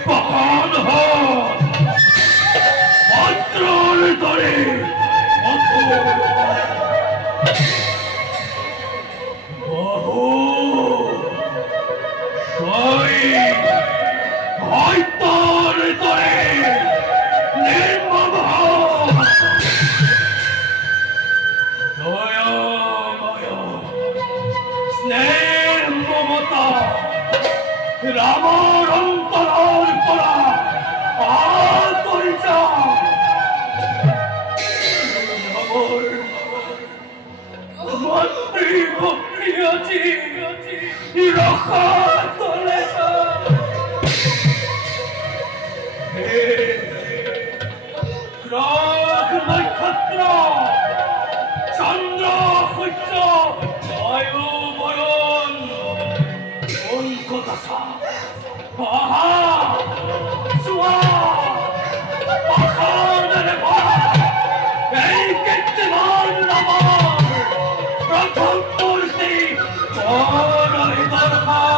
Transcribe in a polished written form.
পাহান বজ্রর তরে বহু হয়তর তরে নির্মম দয়াময় স্নেহ মমতা রামর অন্তরাল করা মাতৃভক্তি আছে রক্ষা তলে গ্রহ নক্ষত্র চন্দ্র সূর্য বায়ু বরণ অঙ্কদশা পাহা চুয়া পাখানের ভরা এই কীর্তিমান রামার প্রথম মূর্তি বড়ই দরকার